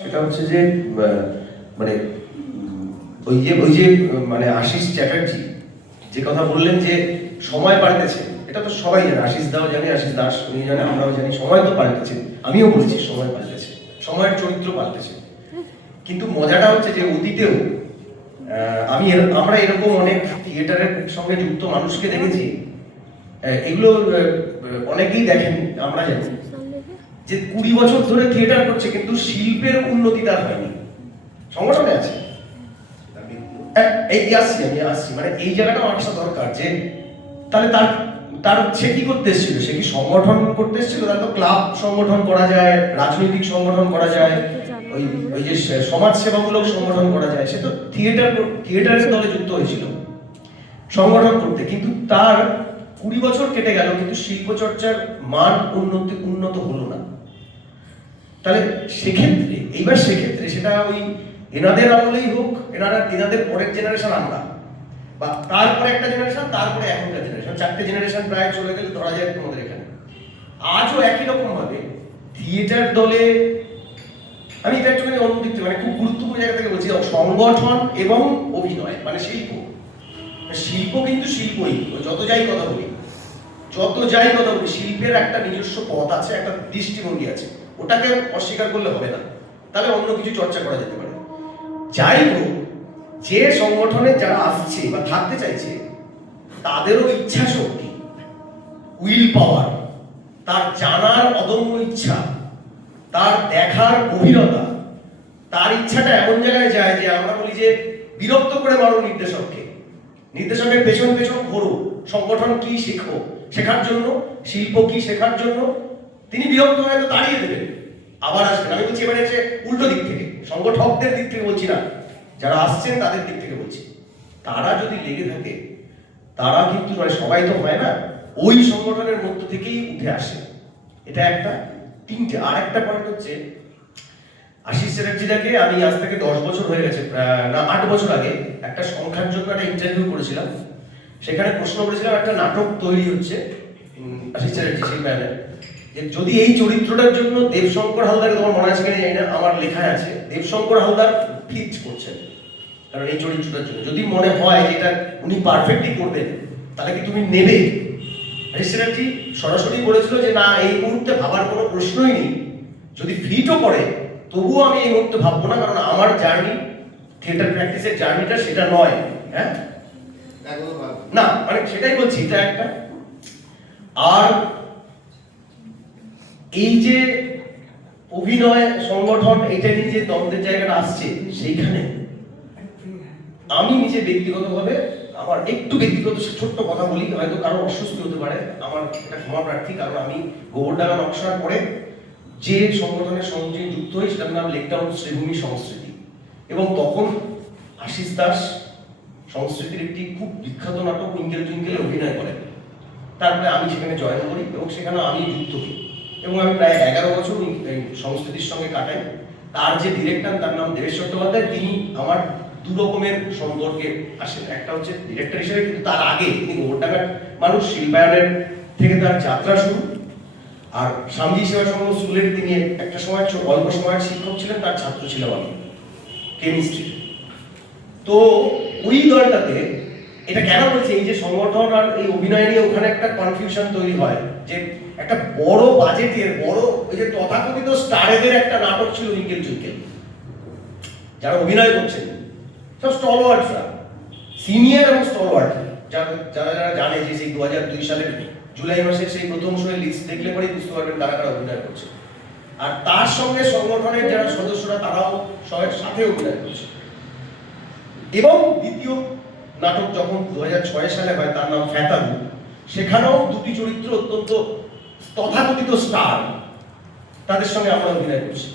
সেটা হচ্ছে যে মানে ওই যে মানে আশিস চ্যাটার্জি যে কথা বললেন যে সময় পাল্টেছে, এটা তো সবাই জানে, আশিস দাও জানে, আশিস দাস উনি জানে, আমরাও জানি সময় তো পাল্টেছে। আমিও বলেছি সময় পাল্টেছে, সময়ের চরিত্র পাল্টেছে। কিন্তু মজাটা হচ্ছে যে অতীতেও আমরা এরকম অনেক থিয়েটারের সঙ্গে যুক্ত মানুষকে দেখেছি, এগুলো অনেকেই দেখেন, আমরা জানি যে 20 বছর ধরে থিয়েটার করছে কিন্তু শিল্পের উন্নতি তার হয়নি। সংগঠনে আছে, আমি আসছি মানে এই জায়গাটা আসা দরকার যে তাহলে তার তার সে কি করতে এসেছিল, সে কি সংগঠন করতে এসেছিল? তাহলে তো ক্লাব সংগঠন করা যায়, রাজনৈতিক সংগঠন করা যায়, ওই যে সমাজ সেবামূলক সংগঠন করা যায়। সে তো থিয়েটারের দলে যুক্ত হয়েছিল সংগঠন করতে, কিন্তু তার 20 বছর কেটে গেল কিন্তু শিল্প চর্চার মান উন্নত হলো না। তাহলে সেক্ষেত্রে সেটা ওই এনাদের আমলেই হোক, এনাদের পরের জেনারেশন আমরা, বা তারপরে একটা জেনারেশন, তারপরে এখনকার জেনারেশন, 4টে জেনারেশন প্রায় চলে গেলে ধরা যায় তোমাদের এখানে। আজও একই রকম ভাবে থিয়েটার দলে, আমি এটা একটুখানি অন্য দিক থেকে মানে খুব গুরুত্বপূর্ণ জায়গা থেকে বলছি, সংগঠন এবং অভিনয় মানে শিল্প কিন্তু শিল্পই, যত যাই কথা বলি শিল্পের একটা নিজস্ব পথ আছে, একটা দৃষ্টিভঙ্গি আছে, ওটাকে অস্বীকার করলে হবে না, তাহলে অন্য কিছু চর্চা করা যেতে পারে। যাই হোক, যে সংগঠনে যারা আসছে বা থাকতে চাইছে তাদেরও ইচ্ছা শক্তি, উইল পাওয়ার, তার জানার অদম্য ইচ্ছা, তার দেখার গভীরতা, তার ইচ্ছাটা এমন জায়গায় যায় যে আমরা বলি যে বিরক্ত করে মারো নির্দেশকের পেছন ঘোরো, সংগঠন কি শেখো শেখার জন্য, শিল্প কি শেখার জন্য। তিনি বিরক্ত হয়ে তো দাঁড়িয়ে দেবেন, আবার আসবেন। আমি বলছি এবারে হচ্ছে উল্টো দিক থেকে, সংগঠকদের দিক থেকে বলছি না, যারা আসছেন তাদের দিক থেকে বলছি। তারা যদি লেগে থাকে, তারা কিন্তু মানে সবাই তো হয় না, ওই সংগঠনের মধ্য থেকেই উঠে আসে। এটা একটা। তিনটে আর একটা পয়েন্ট হচ্ছে, আশিস চ্যাটার্জিটাকে আমি আজ থেকে 10 বছর হয়ে গেছে, না 8 বছর আগে একটা সংখ্যার জন্য একটা ইন্টারভিউ করেছিলাম। সেখানে প্রশ্ন করেছিলাম, একটা নাটক তৈরি হচ্ছে আশিস চ্যাটার্জি সেই ম্যানের, যে যদি এই চরিত্রটার জন্য দেবশঙ্কর হালদার, তোমার মনে আছে কিনা জানি না, আমার লেখায় আছে দেবশঙ্কর হালদার ফিট করছেন, কারণ এই চরিত্রটার জন্য যদি মনে হয় যে এটা উনি পারফেক্টলি করবেন, তাহলে কি তুমি নেবে? আশিস চ্যাটার্জি সরাসরি বলেছিল যে না, এই মুহূর্তে ভাবার কোনো প্রশ্নই নেই, যদি ফিটও করে তবুও আমি এই মুহূর্তে ভাববো না, কারণ আমার জার্নি, থিয়েটার প্র্যাকটিসের জার্নিটা সেটা নয়। হ্যাঁ, না মানে সেটাই বলছি, এটা একটা। আর এই যে অভিনয় সংগঠন, এটা নিয়ে যে দ্বন্দ্বের জায়গাটা আসছে, সেইখানে আমি নিজে ব্যক্তিগতভাবে, আমার একটু ব্যক্তিগত ছোট্ট কথা বলি, হয়তো কারো অস্বস্তি হতে পারে, আমার এটা ক্ষমা প্রার্থী, কারণ আমি গোবরডাঙ্গা নকশার পরে যে সংগঠনের সঙ্গে যুক্ত হই সেটার নাম লেকটাউন শ্রীভূমি সংস্কৃতি, এবং তখন আশিস দাস সংস্কৃতির একটি খুব বিখ্যাত নাটক টুইঙ্কেল টুইঙ্কেলে অভিনয় করেন। তারপরে আমি সেখানে জয়েন করি এবং সেখানে আমি যুক্ত হই, এবং আমি প্রায় 11 বছর সংস্কৃতির সঙ্গে কাটাই। তার যে ডিরেক্টর, তার নাম দেবেশ চট্টোপাধ্যায়, তিনি আমার দু রকমের সম্পর্কে আসেন। একটা হচ্ছে ডিরেক্টর হিসেবে, কিন্তু তার আগে তিনি গোবরডাঙ্গার মানুষ, শিল্পায়নের থেকে তার যাত্রা শুরু। আর স্বামী সেবা সংঘ স্কুলের তিনি একটা সময় অল্প সময়ের শিক্ষক ছিলেন, তার ছাত্র ছিলাম আমি কেমিস্ট্রি। তো ওই দলটাতে, এটা কেন বলছি, এই যে সংগঠন আর এই অভিনয় নিয়ে ওখানে একটা কনফিউশন তৈরি হয়, যে একটা বড় বাজেটের ওই যে তথাকথিত স্টারেদের একটা নাটক ছিল টুইঙ্কেল টুইঙ্কেল, যারা অভিনয় করছেন সব স্টলওয়ার্ডরা, সিনিয়র এবং স্টলওয়ার্ড, যারা জানে যে সেই 2002 সালের জুলাই মাসের সেই প্রথম শোয়ের লিস্ট দেখলে পরেই বুঝতে পারবেন কারা কারা অভিনয় করছে। আর তার সঙ্গে সংগঠনের যারা সদস্যরা, তারাও সবার সাথে অভিনয় করছে। এবং দ্বিতীয় নাটক যখন 2006 সালে হয়, তার নাম ফ্যাতাবু, সেখানেও দুটি চরিত্র অত্যন্ত তথাকথিত স্টার, তাদের সঙ্গে আমরা অভিনয় করছি।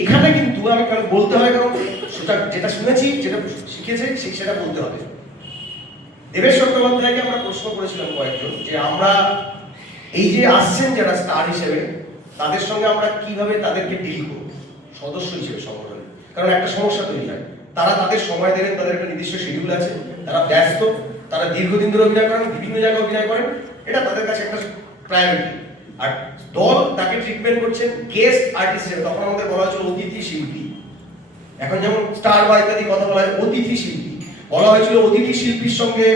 এখানে কিন্তু আমি বলতে হয়, কারণ সেটা যেটা শুনেছি, যেটা শিখেছি, সেটা বলতে হবে। দেবেশ চট্টোপাধ্যায়কে আমরা প্রশ্ন করেছিলাম কয়েকজন, যে আমরা এই যে আসছেন যারা স্টার হিসেবে, তাদের সঙ্গে আমরা কিভাবে তাদেরকে ডিল করব সদস্য হিসেবে সংগঠনে, কারণ একটা সমস্যা তৈরি হয়। তারা তাদের সময় দেবেন, তাদের একটা নির্দিষ্ট শিডিউল আছে, তারা ব্যস্ত, তারা দীর্ঘদিন ধরে অভিনয় করেন, বিভিন্ন জায়গায় অভিনয় করেন, এটা তাদের কাছে একটা প্রায়োরিটি। আর দল তাকে ট্রিটমেন্ট করছেন গেস্ট আর্টিস্ট হিসেবে। তখন আমাদের বলা হয়েছিল অতিথি শিল্পী, এখন যেমন স্টার বা ইত্যাদি কথা বলা হয় অতিথি শিল্পী। বলা হয়েছিল অতিথি শিল্পীর সঙ্গে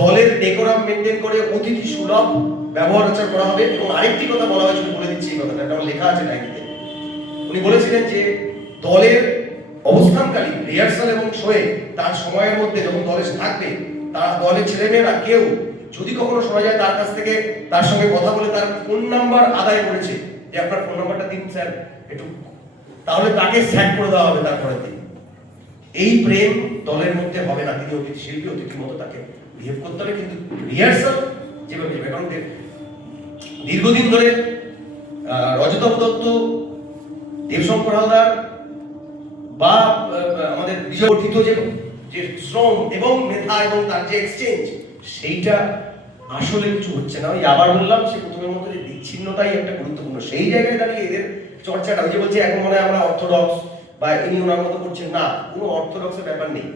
দলের ডেকোরাম মেনটেন করে অতিথি সুলভ ব্যবহার আচার করা হবে। এবং আরেকটি কথা বলা হয়েছিল, বলে দিচ্ছি এই কথাটা, এটা লেখা আছে ডায়েরিতে। উনি বলেছিলেন যে দলের অবস্থানকালীন রিহার্সাল এবং শোয়ে তার সময়ের মধ্যে যখন দলে থাকবে, তার দলের ছেলেমেয়েরা কেউ যদি কখনো শোনা যায় তার কাছ থেকে তার সঙ্গে কথা বলে তার ফোন নাম্বার আদায় করেছে, যে আপনার ফোন নাম্বারটা দিন স্যার একটু, তাহলে তাকে স্যাক করে দেওয়া হবে তারপরের দিন। এই প্রেম দলের মধ্যে হবে না। তিনি অতিথি শিল্পী, অতিথির মতো তাকে বিহেভ করতে হবে, কিন্তু রিহার্সাল যেভাবে এখন দীর্ঘদিন ধরে রজতাভ দত্ত, দেবশঙ্কর হালদার বা আমাদের বিজয় বর্ধিত যে শ্রম এবং মেধা এবং তার যে এক্সচেঞ্জ, সেইটা আসলে কিছু হচ্ছে না। ওই আবার বললাম, সে প্রথমের মতো যে বিচ্ছিন্নতাই একটা গুরুত্বপূর্ণ, সেই জায়গায় দাঁড়িয়ে এদের চর্চাটা, ওই যে বলছে এখন মনে হয় আমরা অর্থোডক্স বা ইনি ওনার মতো করছেন, না, কোনো অর্থোডক্সের ব্যাপার নেই।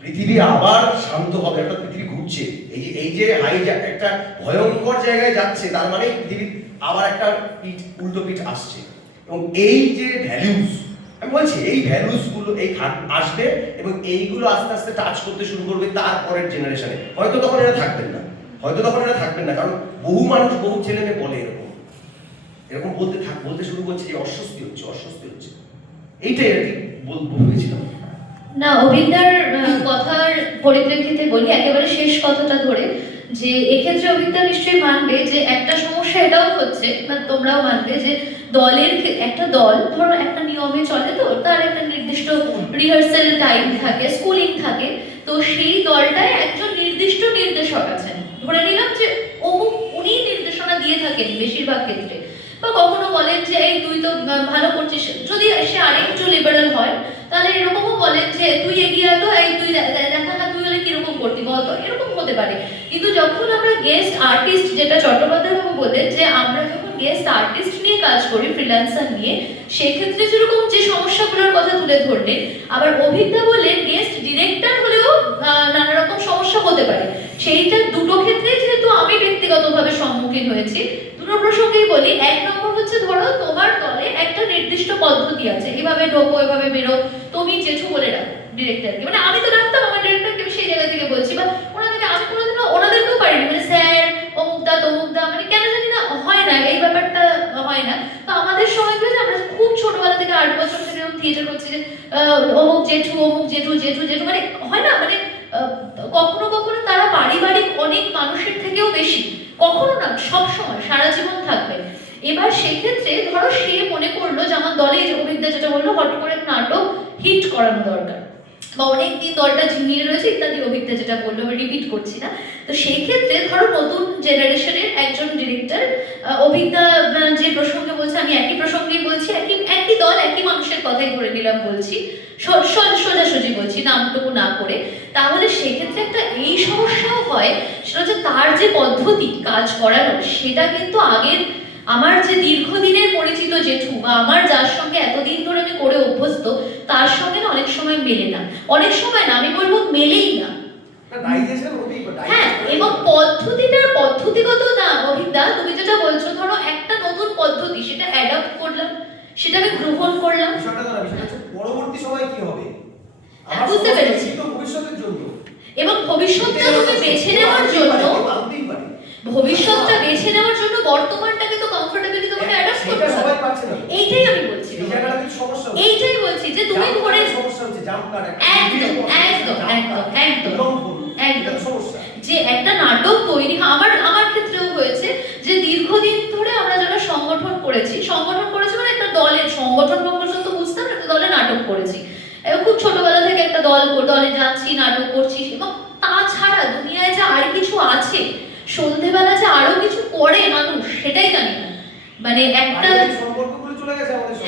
পৃথিবী আবার শান্ত হবে, একটা পৃথিবী ঘুরছে, এই যে একটা ভয়ঙ্কর জায়গায় যাচ্ছে, তার মানে পৃথিবীর আবার একটা পিঠ, উল্টো পিঠ আসছে। এবং এই যে ভ্যালুস, আমি বলছি এই ভ্যালুস গুলো এই আসবে এবং এইগুলো আস্তে আস্তে টাচ করতে শুরু করবে তারপরের জেনারেশনে। হয়তো তখন এরা থাকবেন না, কারণ বহু মানুষ, বহু ছেলে মেয়ে বলে এরকম বলতে শুরু করছে যে অস্বস্তি হচ্ছে। এইটাই আর কি ভেবেছিলাম। না, অভিজ্ঞার কথার পরিপ্রেক্ষিতে বলি একেবারে শেষ কথাটা ধরে, যে এক্ষেত্রে অভিজ্ঞা নিশ্চয়ই মানবে যে একটা সমস্যা এটাও হচ্ছে, বা তোমরাও মানবে, যে দলের একটা দল ধরো একটা নিয়মে চলে, তো তার একটা নির্দিষ্ট রিহার্সাল টাইম থাকে, স্কুলিং থাকে, তো সেই দলটায় একজন নির্দিষ্ট নির্দেশক আছেন। ধরে নিলাম যে উনি নির্দেশনা দিয়ে থাকেন বেশিরভাগ ক্ষেত্রে, বা কখনো বলেন যে এই তুই তো ভালো করছিস, যদি সে আরেকটু লিবারাল হয় তাহলে এরকমও বলেন যে তুই এগিয়ে আয়, তো এই তুই দেখা না তুই হলে কিরকম করতি বলতো, এরকম হতে পারে। কিন্তু যখন আমরা গেস্ট আর্টিস্ট, যেটা চট্টোপাধ্যায় বাবু বলেন, যে আমরা যখন গেস্ট আর্টিস্ট নিয়ে কাজ করি, ফ্রিল্যান্সার নিয়ে, সেক্ষেত্রে যেরকম যে সমস্যাগুলোর কথা তুলে ধরলেন, আবার অভিজ্ঞতা বললেন গেস্ট ডিরেক্টর হলেও নানা রকম সমস্যা হতে পারে। সেইটা দুটো ক্ষেত্রে যেহেতু আমি ব্যক্তিগতভাবে সম্মুখীন হয়েছি, দুটো প্রসঙ্গেই বলি। এক নম্বর হচ্ছে, ধরো তোমার দলে একটা নির্দিষ্ট পদ্ধতি আছে, এভাবে ঢোকো, এভাবে বেরো, তুমি জেঠু বলে রাখো ডিরেক্টরকে, মানে আমি তো রাখতাম আমার ডিরেক্টরকে, আমি সেই জায়গা থেকে বলছি, বা ওনাদেরকে আমি কোনোদিনও ওনাদেরকেও পারিনি, মানে স্যার অমুকদা তমুকদা, মানে কেন জানি না হয় না, এই ব্যাপারটা হয় না। তো আমাদের সময় কি হয়েছে, আমরা খুব ছোটবেলা থেকে 8 বছর থেকে থিয়েটার করছি, যে অমুক জেঠু জেঠু, মানে হয় না, মানে কখনো কখনো তারা পারিবারিক অনেক মানুষের থেকেও বেশি, কখনো না, সবসময় সারা জীবন থাকবে। এবার সেক্ষেত্রে ধরো সে মনে করলো যে আমার দলে, যে অভিজ্ঞতা যেটা বললো, হট করে নাটক হিট করানো দরকার, বা অনেকদিন দলটা ঝিমিয়ে রয়েছে ইত্যাদি, অভিজ্ঞতা যেটা বললো, আমি রিপিট করছি না। তো সেই ক্ষেত্রে ধরো নতুন জেনারেশনের একজন ডিরেক্টর, অভিজ্ঞতা যে প্রসঙ্গে বলছে, আমি একই প্রসঙ্গেই বলছি, একই দল, একই মানুষের কথাই ধরে নিলাম, বলছি সোজাসুজি বলছি, নামটুকু না করে, তাহলে সেক্ষেত্রে একটা এই সমস্যাও হয়, সেটা হচ্ছে তার যে পদ্ধতি কাজ করানোর, সেটা কিন্তু আগের আমার যে দীর্ঘদিনের পরিচিত জেঠু, বা আমার যার সঙ্গে এতদিন ধরে আমি করে অভ্যস্ত, তার সঙ্গে না অনেক সময় মেলে না, অনেক সময় না, আমি বলবো মেলেই না। হ্যাঁ, এবং পদ্ধতিগত না অভিজ্ঞতা, তুমি যেটা বলছো, ধরো একটা নতুন পদ্ধতি, সেটা অ্যাডাপ্ট করলাম, সেটা আমি গ্রহণ করলাম, পরবর্তী সময় কি হবে বুঝতে পেরেছি, ভবিষ্যতের জন্য, এবং ভবিষ্যৎটা বেছে নেওয়ার জন্য, বর্তমানটাকে তো কমফোর্টেবলি তোমাকে অ্যাডাপ্ট করতে হবে, সবাই পারছে না। এইটাই আমি বলছি, এই জায়গাটা কি সমস্যা হচ্ছে? এইটাই বলছি যে তুমি ধরে সমস্যা হচ্ছে জাম্প কাট, একদম সমস্যা, যে একটা নাটক তৈরি, আমার ক্ষেত্রেও হয়েছে যে দীর্ঘদিন ধরে আমরা যারা সংগঠন করেছি মানে একটা দলের সংগঠন তো বুঝতাম, একটা দলে নাটক করেছি, খুব ছোটবেলা থেকে একটা দলে যাচ্ছি, নাটক করছি, এবং তাছাড়া দুনিয়ায় যে আর কিছু আছে, সন্ধেবেলা যে আরো কিছু করে মানুষ, সেটাই জানি না। মানে একটা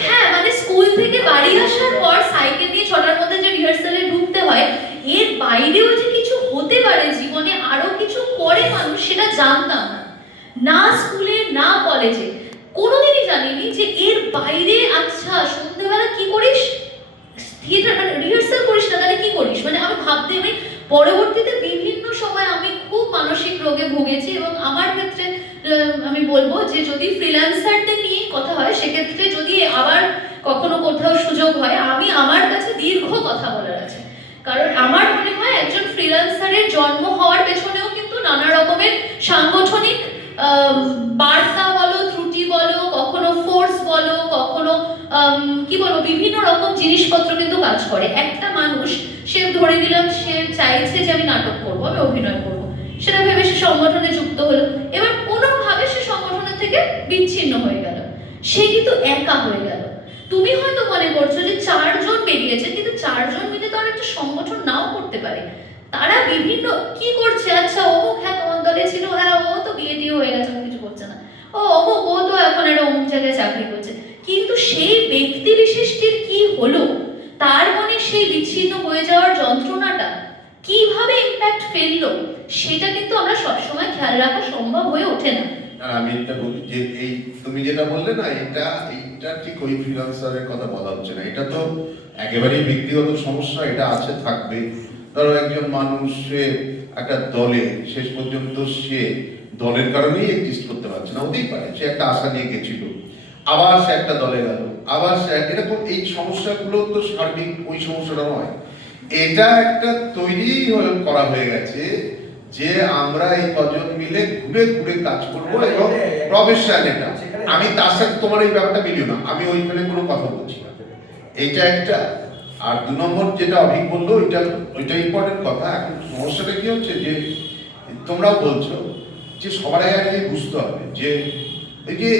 হ্যাঁ, মানে স্কুল থেকে বাড়ি আসার পর সাইকেল নিয়ে 6টার মধ্যে যে রিহার্সালে ঢুকতে হয়, এর বাইরেও যে কিছু হতে পারে জীবনে, আরো কিছু করে মানুষ, সেটা জানতাম না, না স্কুলে না কলেজে, কোনোদিনই জানিনি যে এর বাইরে, আচ্ছা সন্ধ্যেবেলা কি করিস, থিয়েটার মানে রিহার্সাল করিস না, তাহলে কি করিস, মানে আমি ভাবতে, আমি পরবর্তীতে বিভিন্ন সময় আমি খুব মানসিক রোগে ভুগেছি, এবং আমার ক্ষেত্রে আমি বলবো যে যদি ফ্রিল্যান্সারদের নিয়ে কথা হয় সেক্ষেত্রে যদি আবার কখনো কোথাও সুযোগ হয়, আমি আমার কাছে দীর্ঘ কথা বলার আছে। কারণ আমার মনে হয় একজন ফ্রিল্যান্সারের জন্ম হওয়ার পেছনেও কিন্তু নানা রকমের সাংগঠনিক বার্তা বলো, ত্রুটি বলো, কখনো ফোর্স বলো, কখনো কি বলবো, বিভিন্ন রকম জিনিসপত্র কিন্তু কাজ করে। একটা মানুষ, সে ধরে নিলাম সে চাইছে যে আমি নাটক করবো, আমি অভিনয় করবো, সেটা ভেবে সে সংগঠনে যুক্ত হলো, এবার কোনোভাবে সে সংগঠনের থেকে বিচ্ছিন্ন হয়ে গেল, সে কিন্তু একা হয়ে গেল। তুমি হয়তো মনে করছো যে 4 জন বেরিয়েছে, কিন্তু 4 জন মিলে তো আর একটা সংগঠন নাও করতে পারে। তারা বিভিন্ন কি করছে, আচ্ছা অমুক হ্যাঁ তোমার দলে ছিল, হ্যাঁ ও তো বিয়ে হয়ে গেছে, ও কিছু করছে না, ও অমুক ও তো এখন একটা অমুক জায়গায় চাকরি করছে, কিন্তু সেই ব্যক্তি বিশেষটির কি হলো, তার মনে সেই বিচ্ছিন্ন হয়ে যাওয়ার যন্ত্রণাটা কিভাবে ইম্প্যাক্ট ফেললো, সেটা কিন্তু আমরা সবসময় খেয়াল রাখা সম্ভব হয়ে ওঠে না। আর আমি এটা বলি যে এই তুমি যেটা বললে না, এইটা ঠিক ওই ফ্রিল্যান্সারের কথা বলা হচ্ছে না, এটা তো একেবারেই ব্যক্তিগত সমস্যা, এটা আছে, থাকবে। ধরো একজন মানুষ একটা দলে শেষ পর্যন্ত সে দলের কারণেই এক্সিস্ট করতে পারছে না, হতেই পারে সে একটা আশা নিয়ে গেছিল, আবার সে একটা দলে গেল, আবার সে এরকম, এই সমস্যাগুলো তো সার্বিক ওই সমস্যাটা নয়, এটা একটা তৈরি করা হয়ে গেছে যে আমরা এই কজন মিলে ঘুরে ঘুরে কাজ করবো এবং প্রফেশন এটা। আমি তার সাথে তোমার এই ব্যাপারটা মিলিও না, আমি ওইখানে কোনো কথা বলছি না, এইটা একটা। আর 2 নম্বর যেটা অভিক বললো, ওইটা ইম্পর্টেন্ট কথা। এখন সমস্যাটা কি হচ্ছে যে তোমরাও বলছো যে সবার আগে বুঝতে হবে যে এই যে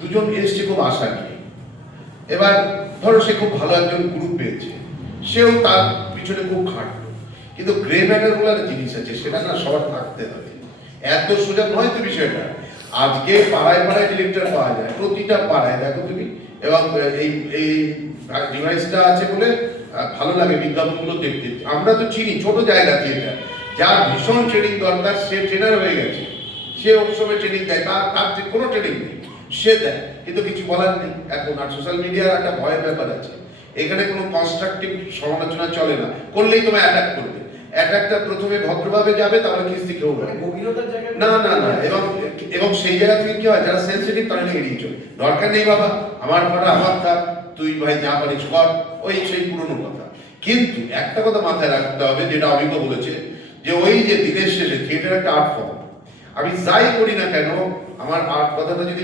দুজন এসছে খুব আশা নিয়ে, এবার ধরো সে খুব ভালো একজন গ্রুপ পেয়েছে, সেও তার পিছনে খুব খাটলো, কিন্তু গ্রে ম্যাটার বলে একটা জিনিস আছে, সেটা না সবার থাকতে হবে, এত সোজা নয় তো বিষয়টা। আজকে পাড়ায় পাড়ায় ডিরেক্টর পাওয়া যায়, প্রতিটা পাড়ায় দেখো তুমি, এবং এই ডিভাইসটা আছে বলে ভালো লাগে বিজ্ঞাপনগুলো দেখতে। আমরা তো চিনি ছোট জায়গা থিয়েটার, যার ভীষণ ট্রেনিং দরকার সে ট্রেনার হয়ে গেছে, সে ওর সময় ট্রেনিং দেয়, তার কোনো ট্রেনিং নেই, সে দেয়, কিন্তু কিছু বলার নেই এখন। আর সোশ্যাল মিডিয়ার একটা ভয়ের ব্যাপার আছে, এখানে কোনো কনস্ট্রাকটিভ সমালোচনা চলে না, করলেই তোমায় অ্যাটাক করবে। অ্যাটাকটা প্রথমে ভদ্রভাবে যাবে, তাহলে কিস্তি কেউ না না না, এবং সেই জায়গা থেকে কি হয়, যারা সেন্সিটিভ তারা এড়িয়ে চলে, দরকার নেই বাবা, আমার ঘরে আমার থাক, তুই ভাই যা পারিস কর, ওই সেই পুরনো কথা। কিন্তু একটা কথা মাথায় রাখতে হবে, যেটা অভিজ্ঞ বলেছে, যে ওই যে দিনের শেষে থিয়েটার একটা আর্ট ফর্ম, আমি যাই করি না কেন আমার আর্ট কথাটা যদি